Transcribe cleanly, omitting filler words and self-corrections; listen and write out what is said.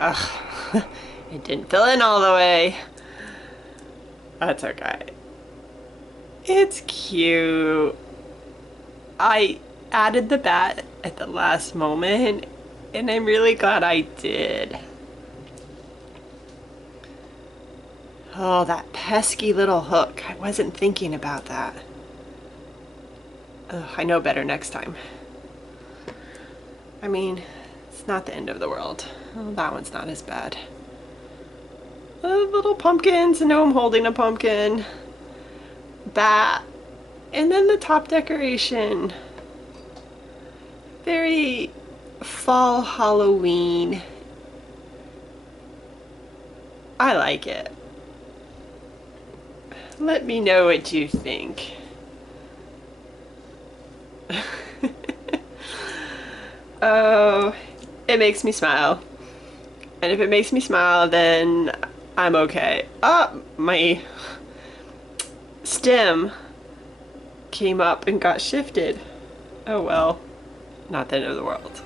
Ugh, it didn't fill in all the way. That's okay. It's cute. I added the bat at the last moment, and I'm really glad I did. Oh, that pesky little hook. I wasn't thinking about that. Ugh, I know better next time. I mean, it's not the end of the world. Oh, that one's not as bad. Little pumpkins, a gnome holding a pumpkin. Bat. And then the top decoration. Very fall Halloween. I like it. Let me know what you think. Oh, it makes me smile. And if it makes me smile, then I'm okay. Oh, my stem came up and got shifted. Oh well, not the end of the world.